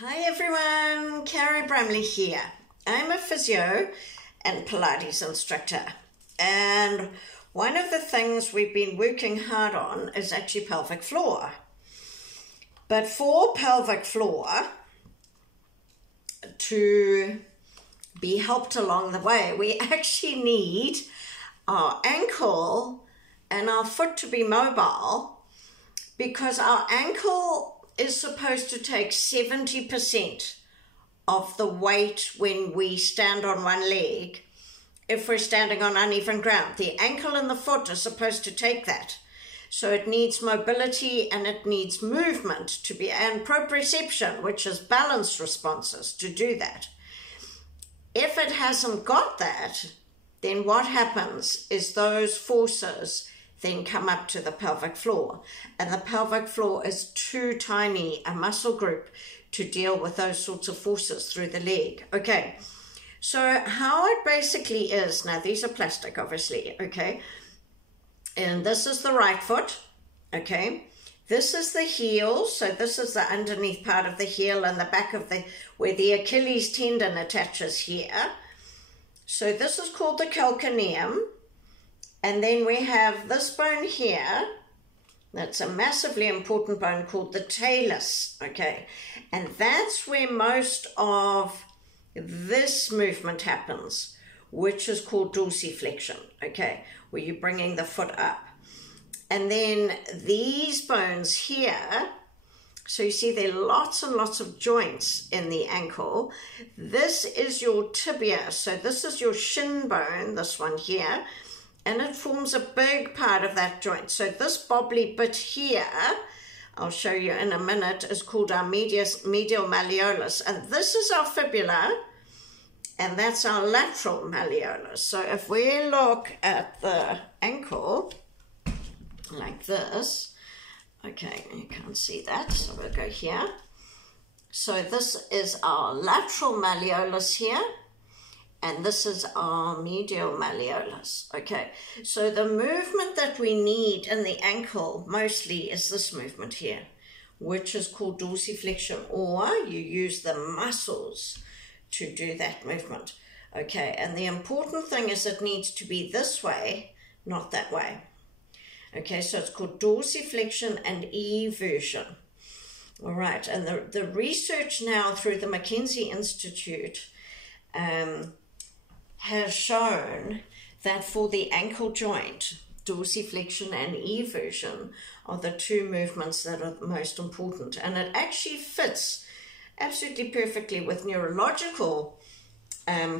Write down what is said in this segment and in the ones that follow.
Hi everyone, Carrie Bramley here. I'm a physio and Pilates instructor, and one of the things we've been working hard on is actually pelvic floor. But for pelvic floor to be helped along the way, we actually need our ankle and our foot to be mobile, because our ankle is supposed to take 70% of the weight when we stand on one leg if we're standing on uneven ground. The ankle and the foot are supposed to take that. So it needs mobility and it needs movement to be, and proprioception, which is balanced responses, to do that. If it hasn't got that, then what happens is those forces then come up to the pelvic floor, and the pelvic floor is too tiny a muscle group to deal with those sorts of forces through the leg. Okay, so how it basically is, now these are plastic obviously, okay, and this is the right foot, okay, this is the heel, so this is the underneath part of the heel and the back of the, where the Achilles tendon attaches here. So this is called the calcaneum. And then we have this bone here, that's a massively important bone called the talus, okay? And that's where most of this movement happens, which is called dorsiflexion, okay? Where you're bringing the foot up. And then these bones here, so you see there are lots and lots of joints in the ankle. This is your tibia, so this is your shin bone, this one here, and it forms a big part of that joint. So this bobbly bit here, I'll show you in a minute, is called our medial malleolus. And this is our fibula, and that's our lateral malleolus. So if we look at the ankle, like this, okay, you can't see that, so we'll go here. So this is our lateral malleolus here, and this is our medial malleolus, okay? So the movement that we need in the ankle mostly is this movement here, which is called dorsiflexion, or you use the muscles to do that movement, okay? And the important thing is it needs to be this way, not that way, okay? So it's called dorsiflexion and eversion. All right, and the research now through the McKenzie Institute has shown that for the ankle joint, dorsiflexion and eversion are the two movements that are the most important. And it actually fits absolutely perfectly with neurological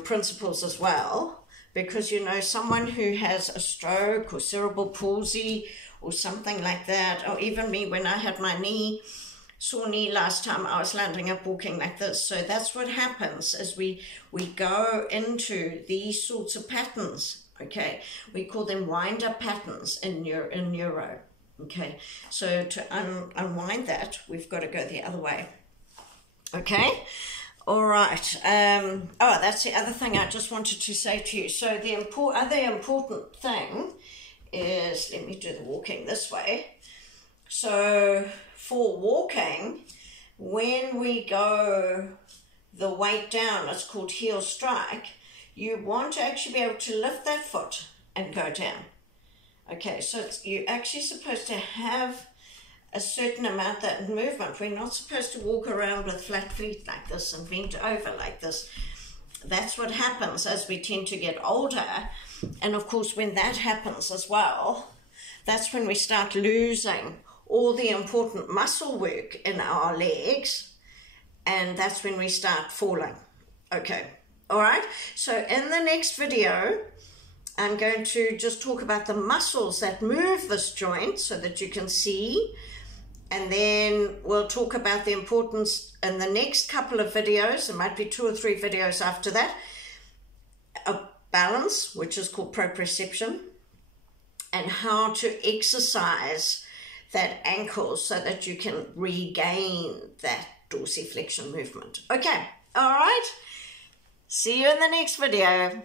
principles as well, because, you know, someone who has a stroke or cerebral palsy or something like that, or even me when I had my sore knee last time, I was landing up walking like this. So that's what happens as we go into these sorts of patterns, okay? We call them wind-up patterns in neuro, okay? So to unwind that, we've got to go the other way, okay? All right. Oh, that's the other thing I just wanted to say to you. So the other important thing is, let me do the walking this way. So for walking, when we go the weight down, it's called heel strike, you want to actually be able to lift that foot and go down. Okay, so you're actually supposed to have a certain amount of movement. We're not supposed to walk around with flat feet like this and bent over like this. That's what happens as we tend to get older. And of course, when that happens as well, that's when we start losing all the important muscle work in our legs, and that's when we start falling. Okay, all right? So in the next video, I'm going to just talk about the muscles that move this joint so that you can see, and then we'll talk about the importance in the next couple of videos, there might be 2 or 3 videos after that, of balance, which is called proprioception, and how to exercise that ankle so that you can regain that dorsiflexion movement. Okay, all right. See you in the next video.